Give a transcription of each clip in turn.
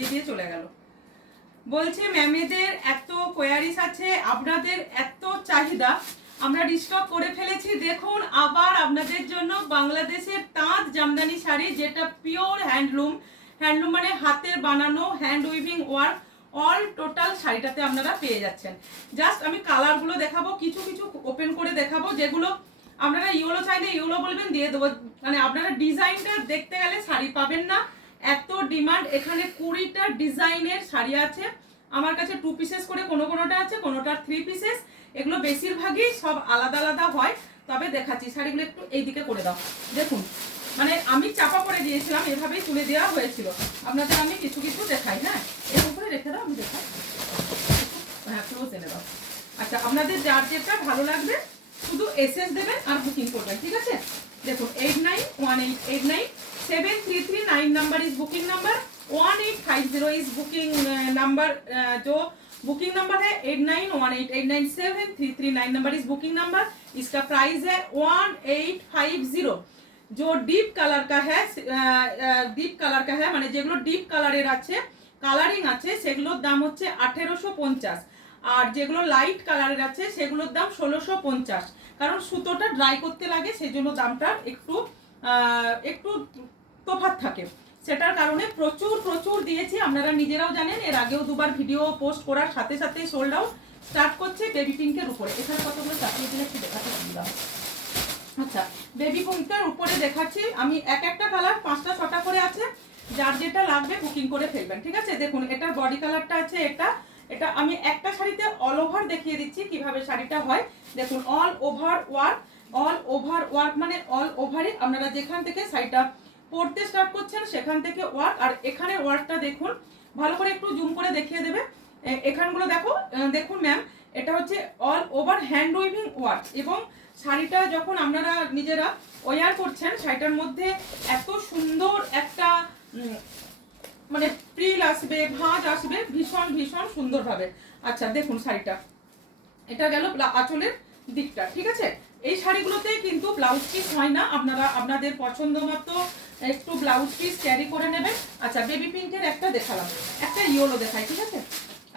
চাপিয়ে দিয়ে চলে গেল। বলছে ম্যামেদের এত কোয়ারিস আছে, আপনাদের এত চাহিদা, আমরা রিস্টক করে ফেলেছি। দেখুন আবার আপনাদের জন্য বাংলাদেশের তাঁত জামদানি শাড়ি, যেটা পিওর হ্যান্ডলুম, হ্যান্ডলুম মানে হাতের বানানো, hand weaving work, all total শাড়িটাতে আপনারা পেয়ে যাচ্ছেন। জাস্ট আমি কালারগুলো দেখাবো, কিছু কিছু ওপেন করে দেখাবো, যেগুলো আপনারা ইয়েলো চাইলে ইয়েলো বলবেন, দিয়ে দেবো। মানে আপনারা ডিজাইনটা দেখতে গেলে শাড়ি পাবেন না, এত ডিমান্ড। এখানে 20টা ডিজাইনের শাড়ি আছে আমার কাছে, 2 পিসেস করে কোনোটা আছে, কোনোটা 3 পিসেস। এগুলো বেশিরভাগই সব আলাদা আলাদা হয়। তবে দেখাচ্ছি শাড়িগুলো, একটু এইদিকে করে দাও। দেখুন মানে আমি চাপা করে দিয়েছিলাম, এভাবেই তুলে দেওয়া হয়েছিল। আপনাদের আমি কিছু কিছু দেখাই। হ্যাঁ, এর উপরে রেখে দাও, আমি দেখাই। হ্যাঁ, ক্লোজ এনে দাও। আচ্ছা, আপনাদের যার যেটা ভালো লাগবে শুধু এসএস দেবেন আর বুকিং করবেন, ঠিক আছে? देखो 8918897339 number is booking number, 1850 is booking number. जो बुकिंग नंबर है 8918897339 नंबर इज बुकिंग नंबर। इसका प्राइस है 1850। जो डीप कलर का है, डीप कलर का है মানে যেগুলো ডিপ কালারের আছে, কালারিং আছে, সেগুলোর দাম হচ্ছে 1850। আর যেগুলো লাইট কালারের আছে সেগুলোর দাম 1650। কারণ সুতোটা ড্রাই করতে লাগে, সেজন্য দামটা একটু একটু তফাৎ থাকে। সেটার কারণে প্রচুর প্রচুর দিয়েছি, আপনারা নিজেরাও জানেন। এর আগেও দুবার ভিডিও পোস্ট করার সাথে সাথে সোল্ড আউট স্টার্ট করছে বেবি পিঙ্কের উপরে। এখানে কতগুলো চাপিয়ে দিলে একটু দেখাতে সুবিধা। আচ্ছা, বেবি পিঙ্কের উপরে দেখাচ্ছি আমি, এক একটা কালার 5টা 6টা করে আছে। যার যেটা লাগবে বুকিং করে ফেলবেন, ঠিক আছে? দেখুন এটার বডি কালারটা আছে এটা। এটা আমি একটা শাড়িতে অল ওভার দেখিয়ে দিচ্ছি কিভাবে শাড়িটা হয়। দেখুন all over work, all over work মানে অল ওভারে আপনারা যেখান থেকে শাড়িটা পরতে স্টার্ট করছেন সেখান থেকে ওয়ার্ক। আর এখানে ওয়ার্কটা দেখুন, ভালো করে একটু জুম করে দেখিয়ে দেবে। এখানগুলো দেখো, দেখুন ম্যাম, এটা হচ্ছে all over hand weaving work. এবং শাড়িটা যখন আপনারা নিজেরা ওয়ার করছেন, শাড়িটার মধ্যে এত সুন্দর একটা মানে প্রিল আসবে, ভাঁজ আসবে, ভীষণ ভীষণ সুন্দরভাবে। আচ্ছা দেখুন শাড়িটা, এটা গেল আঁচলের দিকটা, ঠিক আছে? এই শাড়িগুলোতে কিন্তু ব্লাউজ পিস হয় না, আপনারা আপনাদের পছন্দ মতো একটু ব্লাউজ পিস ক্যারি করে নেবেন। আচ্ছা, বেবি পিঙ্কের একটা দেখালাম, একটা ইয়েলো দেখাই, ঠিক আছে?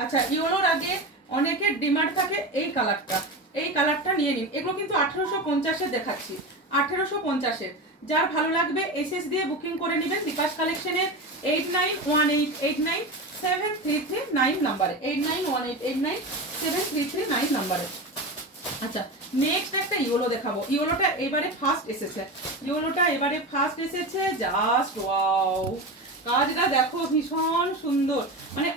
আচ্ছা, ইয়েলোর আগে অনেকের ডিমান্ড থাকে এই কালারটা, এই কালারটা নিয়ে নিন। এগুলো কিন্তু 1850-এ দেখাচ্ছি, 1850-এ। যার ভালো লাগবে এসএস দিয়ে বুকিং করে নেবেন। বিকাশ কালেকশনের 8918897339 নাম্বারে, 8918897339 নাম্বারে। আচ্ছা, নেক্সট একটা ইয়েলো দেখাবো। ইয়েলোটা এবারে ফার্স্ট এসেছে, ইয়েলোটা এবারে ফার্স্ট এসেছে। জাস্ট ওয়াও, কাজটা দেখো ভীষণ সুন্দর। মানে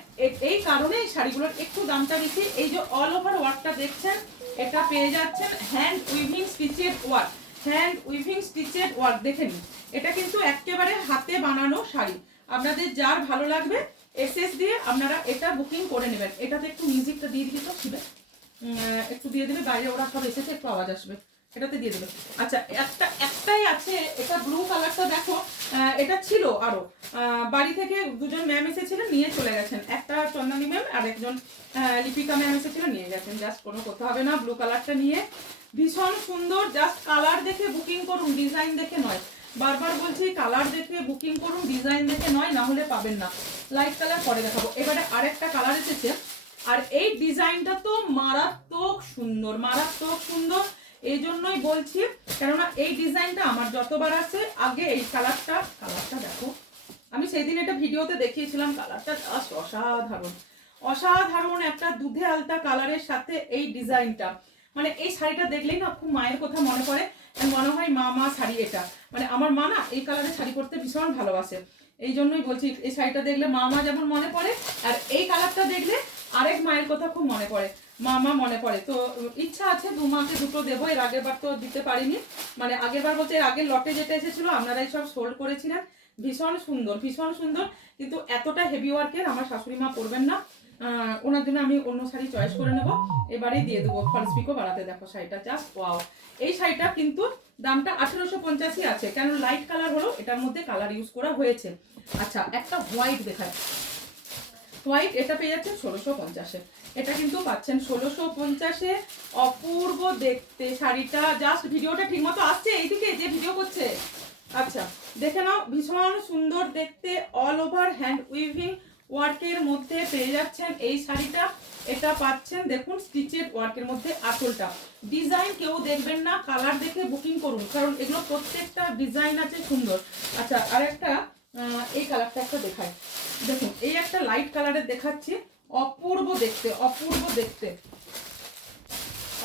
এই কারণে এই শাড়িগুলোর একটু দামটা বেশি। এই যে অল ওভার ওয়ার্কটা দেখছেন, এটা পেয়ে যাচ্ছেন hand weaving stitched work, hand weaving stitched work. দেখে নিন, এটা কিন্তু একেবারে হাতে বানানো শাড়ি। আপনাদের যার ভালো লাগবে এসএস দিয়ে আপনারা এটা বুকিং করে নেবেন। এটাতে একটু মিউজিকটা দিয়ে দিবি তো শিবে, একটু দিয়ে দেবে, বাইরে ওরা সব এসেছে, একটু আওয়াজ আসবে, এটাতে দিয়ে দেবে। আচ্ছা, একটাই আছে, এটা ব্লু কালারটা দেখো। এটা ছিল আরো, বাড়ি থেকে দুজন ম্যাম এসেছিলেন, নিয়ে চলে গেছেন। একটা চন্দনী ম্যাম আর একজন লিপিকা ম্যাম এসেছিলেন, নিয়ে গেছেন। জাস্ট কোনো কথা হবে না, ব্লু কালারটা নিয়ে ভীষণ সুন্দর। জাস্ট কালার দেখে বুকিং করুন, ডিজাইন দেখে নয়। বারবার বলছি, কালার দেখে বুকিং করুন, ডিজাইন দেখে নয়, না হলে পাবেন না। লাইট কালার পরে দেখাবো। এবারে আরেকটা কালার এসেছে, আর এই ডিজাইনটা তো মারাত্মক সুন্দর, মারাত্মক সুন্দর। এই জন্যই বলছি, কেননা এই ডিজাইনটা আমার যতবার আছে, আগে এই কালারটা দেখো। আমি সেই দিন এটা ভিডিওতে দেখিয়েছিলাম, কালারটা জাস্ট অসাধারণ, অসাধারণ একটা দুধে আলতা কালারের সাথে এই ডিজাইনটা। মানে এই শাড়িটা দেখলেই না খুব মায়ের কথা মনে পড়ে, মনে হয় মা শাড়ি এটা। মানে আমার মা না এই কালারের শাড়ি পরতে ভীষণ ভালোবাসে। এই জন্যই বলছি, এই শাড়িটা দেখলে মা যেমন মনে পড়ে, আর এই কালারটা দেখলে আরেক মায়ের কথা খুব মনে পড়ে, মা মনে পড়ে। তো ইচ্ছা আছে 2 মাকে দুটো দেবো। এর আগের বার তো দিতে পারিনি, মানে আগের বার বলতে এর আগের লটে যেটা এসেছিল আপনারাই সব সোল্ড করেছিলেন। ভীষণ সুন্দর, ভীষণ সুন্দর, কিন্তু এতটা হেভি ওয়ার্কের আমার শাশুড়ি মা পরবেন না। ওনার জন্য আমি অন্য শাড়ি চয়েস করে নেবো, এবারেই দিয়ে দেবো। ফলস পিকো বানাতে দেখো শাড়িটা, জাস্ট ওয়াও। এই শাড়িটা কিন্তু দামটা 1850-ই আছে, কেন লাইট কালার হলো, এটার মধ্যে কালার ইউজ করা হয়েছে। আচ্ছা, একটা হোয়াইট দেখায়, হোয়াইট, এটা পেয়ে যাচ্ছেন 1650-এ। এটা কিন্তু পাচ্ছেন 1650-এ। অপূর্ব দেখতে শাড়িটা, জাস্ট ভিডিওটা ঠিক মতো আসছে এইদিকে যে ভিডিও করছে। আচ্ছা দেখে নাও, ভীষণ সুন্দর দেখতে, অল ওভার হ্যান্ড উইভিং ওয়ার্কের মধ্যে পেয়ে যাচ্ছেন এই শাড়িটা। এটা পাচ্ছেন দেখুন স্টিচেড ওয়ার্কের মধ্যে আঁচলটা। ডিজাইন কেউ দেখবেন না, কালার দেখে বুকিং করুন, কারণ এগুলো প্রত্যেকটা ডিজাইন আছে সুন্দর। আচ্ছা, আর একটা এই কালারটা একটা দেখায়, দেখুন এই একটা লাইট কালারের দেখাচ্ছি, অপূর্ব দেখতে, অপূর্ব দেখতে,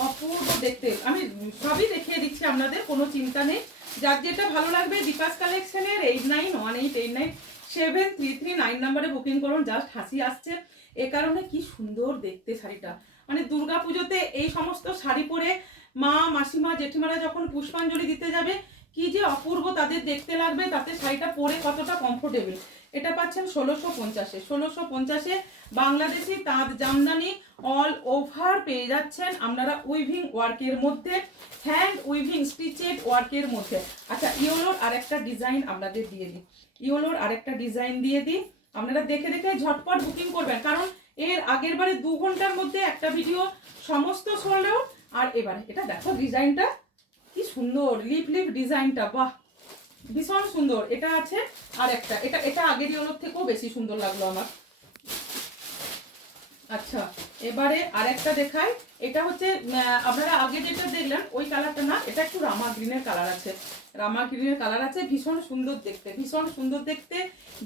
অপূর্ব দেখতে। আমি সবই দেখিয়ে দিচ্ছি আপনাদের, কোনো চিন্তা নেই। যার যেটা ভালো লাগবে দীপাস কালেকশনের 8918897339 নম্বরে বুকিং করুন। জাস্ট হাসি আসছে এ কারণে, কি সুন্দর দেখতে শাড়িটা। মানে দুর্গা পুজোতে এই সমস্ত শাড়ি পরে মা মাসিমা জেঠিমারা যখন পুষ্পাঞ্জলি দিতে যাবে, কি যে অপূর্ব তাদের দেখতে লাগবে, তাতে শাড়িটা পরে কতটা কমফোর্টেবল। এটা পাচ্ছেন 1650-এ, 1650-এ বাংলাদেশি তাঁত জামদানি অল ওভার পেয়ে যাচ্ছেন আপনারা উইভিং ওয়ার্কের মধ্যে, হ্যান্ড উইভিং স্টিচেড ওয়ার্কের মধ্যে। আচ্ছা, ইয়েলোর আরেকটা ডিজাইন আপনাদের দিয়ে দিই, ইয়েলোর আরেকটা ডিজাইন দিয়ে দিই, আপনারা দেখে দেখে ঝটপট বুকিং করবেন, কারণ এর আগের বারে 2 ঘন্টার মধ্যে একটা ভিডিও সমস্ত সোল্ড আউট। আর এবারে এটা দেখো ডিজাইনটা কি সুন্দর, লিপ লিপ ডিজাইনটা, বাহ ভীষণ সুন্দর। এটা আছে আর একটা, এটা আগের ইয়েলোর থেকেও বেশি সুন্দর লাগলো আমার। আচ্ছা, এবারে আরেকটা দেখাই। এটা হচ্ছে আপনারা আগে যেটা দেখলেন ওই কালারটা না, এটা একটু রামা গ্রিনের কালার আছে, রামা গ্রিনের কালার আছে, ভীষণ সুন্দর দেখতে, ভীষণ সুন্দর দেখতে।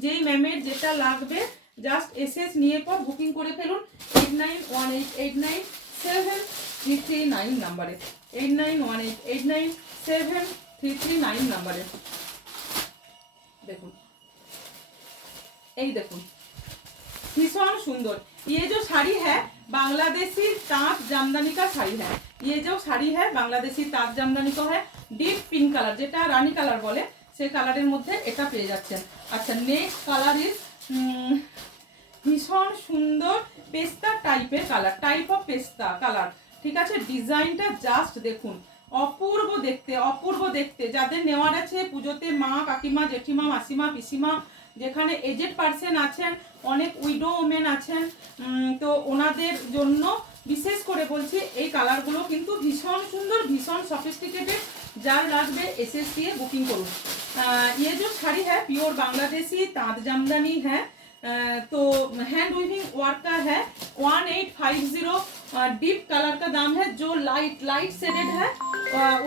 যেই ম্যামের যেটা লাগবে জাস্ট এসএস নিয়ে পর বুকিং করে ফেলুন 8918897339 নাম্বারে, 8918897339 নাম্বারে। देखो এই দেখুন भीषण सुंदर। ये जो साड़ी है बांग्लादेशी तांत जामदानी का साड़ी है, ये जो साड़ी है बांग्लादेशी तांत जामदानी का है, ডিপ পিঙ্ক কালার, যেটা রানী কালার বলে সেই কালারের মধ্যে এটা পেয়ে যাচ্ছেন। আচ্ছা, নেক্সট কালার ইজ ভীষণ সুন্দর পেস্তা টাইপের কালার, টাইপ অফ পেস্তা কালার, ঠিক আছে। ডিজাইনটা জাস্ট দেখুন, অপূর্ব দেখতে, অপূর্ব দেখতে। যাদের নেওয়ার আছে পুজোতে মা কাকিমা জেঠিমা মাসিমা পিসিমা, যেখানে এজেড পার্সন আছেন, অনেক উইডো ওমেন আছেন, তো ওনাদের জন্য বিশেষ করে বলছি এই কালারগুলো কিন্তু ভীষণ সুন্দর, ভীষণ সফিস্টিকেটেড। যার লাগবে এসএস দিয়ে বুকিং করুন। ये जो साड़ी है प्योर बांग्लादेशी तांत जामदानी है, तो हैंड वीविंग वर्क का है। 1850 डीप कलर का दाम है, जो लाइट शेडेड है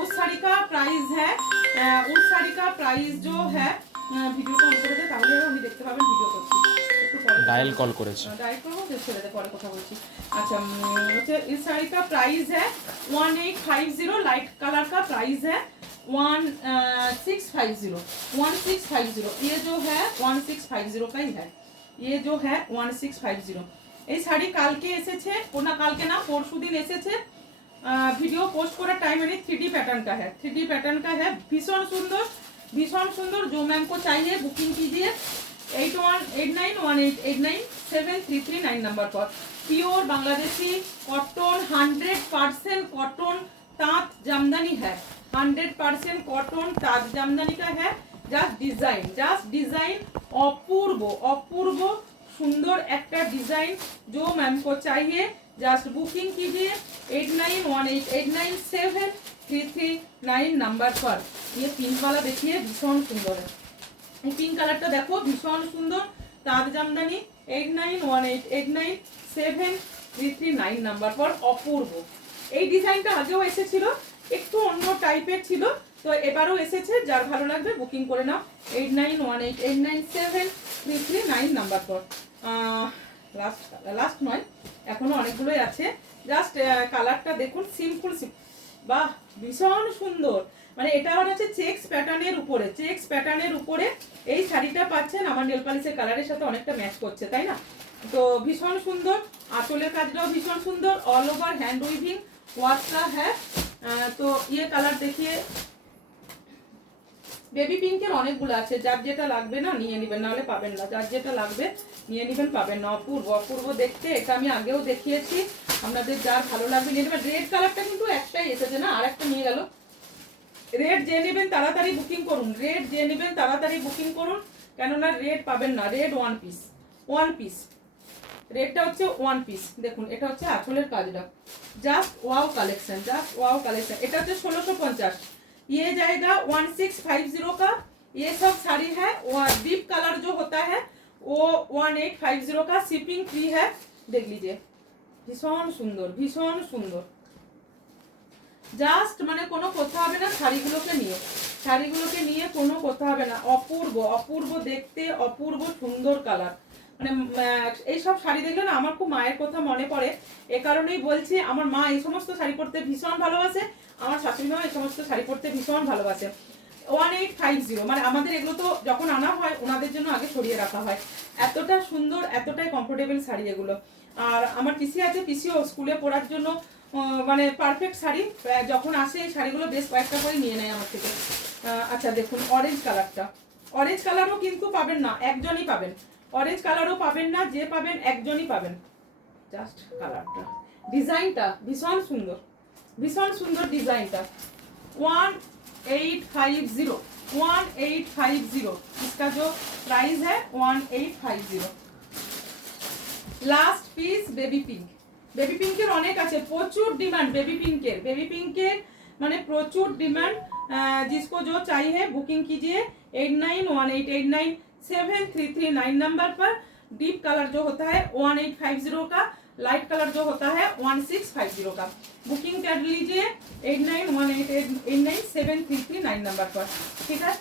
उस साड़ी का प्राइस है, उस साड़ी का प्राइस जो है ভিডিওটা অন করে দে, তাহলে আমি দেখতে পাবেন ভিডিও করছি। একটু পরে ডায়াল কল করেছি, ডায়াল করবো ছেড়ে দে, পরে কথা বলছি। अच्छा, হচ্ছে इस साड़ी का प्राइस है 1850, लाइट कलर का प्राइस है 1650। ये जो है 1650 का ही है, ये जो है 1650। এই শাড়ি কালকে এসেছে, না কালকে না পরশুদিন এসেছে, ভিডিও পোস্ট করার টাইম नहीं। 3D पैटर्न का है, 3D पैटर्न का है, भीषण सुंदर, भीषण सुंदर। जो मैम को चाहिए बुकिंग कीजिए 818918973339 नंबर पर। Pure Bangladeshi cotton, 100% cotton tant Jamdani है, 100% कॉटन तांत जामदानी का है। जस्ट डिजाइन अपूर्व, अपूर्व सुंदर एक डिजाइन। जो मैम को चाहिए जस्ट बुकिंग कीजिए 8918897339 नंबर पर। ये पिंक वाला देखिए भीषण सुंदर है, ये पिंक कलर टा देखो भीषण सुंदर। तांत जामदानी 8918897339 नंबर पर अपूर्व। এই ডিজাইনটা আগেও এসেছিল, একটু অন্য টাইপের ছিল, তো এবারও এসেছে। যার ভালো লাগবে বুকিং করে নাও 8918897339 নাম্বার পর। লাস্ট নয়, এখনো অনেকগুলোই আছে। জাস্ট কালারটা দেখুন, সিম্পল, বাহ ভীষণ সুন্দর। মানে এটা আবার হচ্ছে চেক্স প্যাটার্নের উপরে, চেক্স প্যাটার্নের উপরে এই শাড়িটা পাচ্ছেন। আমার নেল পালিশের কালারের সাথে অনেকটা ম্যাচ করছে, তাই না? তো ভীষণ সুন্দর, আঁচলের কাজটাও ভীষণ সুন্দর, অল ওভার হ্যান্ড উইভিং ওয়ার্কটা হ্যাঁ। তো ইয়ে কালার দেখিয়ে, বেবি পিঙ্কের অনেকগুলো আছে, যার যেটা লাগবে না নিয়ে নেবেন, নাহলে পাবেন না। যার যেটা লাগবে নিয়ে নেবেন, পাবেন না। অপূর্ব, অপূর্ব দেখতে। এটা আমি আগেও দেখিয়েছি, আপনাদের যার ভালো লাগবে নিয়ে নেবেন। রেড কালারটা কিন্তু একটাই এসেছে না, আর একটা নিয়ে গেল। রেড যে নেবেন তাড়াতাড়ি বুকিং করুন, রেড যে নেবেন তাড়াতাড়ি বুকিং করুন, কেননা রেড পাবেন না। রেড ওয়ান পিস, রেডটা হচ্ছে ওয়ান পিস। দেখুন এটা হচ্ছে আঁচলের কাজটা, just wow collection, just wow collection. এটা হচ্ছে 1650। ये जाएगा 1650 का। ये सब साड़ी है, और डीप कलर जो होता है वो 1850 का शिपिंग फ्री है, देख लीजिए। ভীষণ সুন্দর, ভীষণ সুন্দর। জাস্ট মানে কোনো কথা হবে না শাড়িগুলোকে নিয়ে, শাড়িগুলোকে নিয়ে কোনো কথা হবে না। অপূর্ব অপূর্ব দেখতে, অপূর্ব সুন্দর কালার। মানে এইসব শাড়ি দেখলে না আমার খুব মায়ের কথা মনে পড়ে। এ কারণেই বলছি, আমার মা এই সমস্ত শাড়ি পরতে ভীষণ ভালোবাসে, আমার শাশুড়ি মা এই সমস্ত শাড়ি পরতে ভীষণ ভালোবাসে। 1850 মানে আমাদের এগুলো তো যখন আনা হয় ওনাদের জন্য আগে সরিয়ে রাখা হয়। এতটা সুন্দর, এতটাই কমফোর্টেবল শাড়ি এগুলো। আর আমার পিসি আছে, পিসিও স্কুলে পরার জন্য মানে পারফেক্ট শাড়ি, যখন আসে এই শাড়িগুলো বেশ কয়েকটা করে নিয়ে নেয় আমার থেকে। আচ্ছা দেখুন অরেঞ্জ কালারটা, অরেঞ্জ কালারও কিন্তু পাবেন না, একজনই পাবেন। অরেঞ্জ কালারও পাবেন না, যে পাবেন একজনই পাবেন। জাস্ট কালারটা, ডিজাইনটা ভীষণ সুন্দর, ভীষণ সুন্দর ডিজাইনটা। 1850, 1850 इसका जो प्राइस है 1850। Last piece baby pink. Baby পিঙ্কের অনেক আছে, প্রচুর ডিমান্ড বেবি পিঙ্কের। बेबी पिंकेर মানে প্রচুর ডিমান্ড। जिसको जो चाहिए बुकिंग कीजिए 8918897339 नंबर पर। डीप कलर जो होता है 1850 का, लाइट कलर जो होता है 1650 का। बुकिंग कर लीजिए 8918897339 नंबर पर, ठीक है।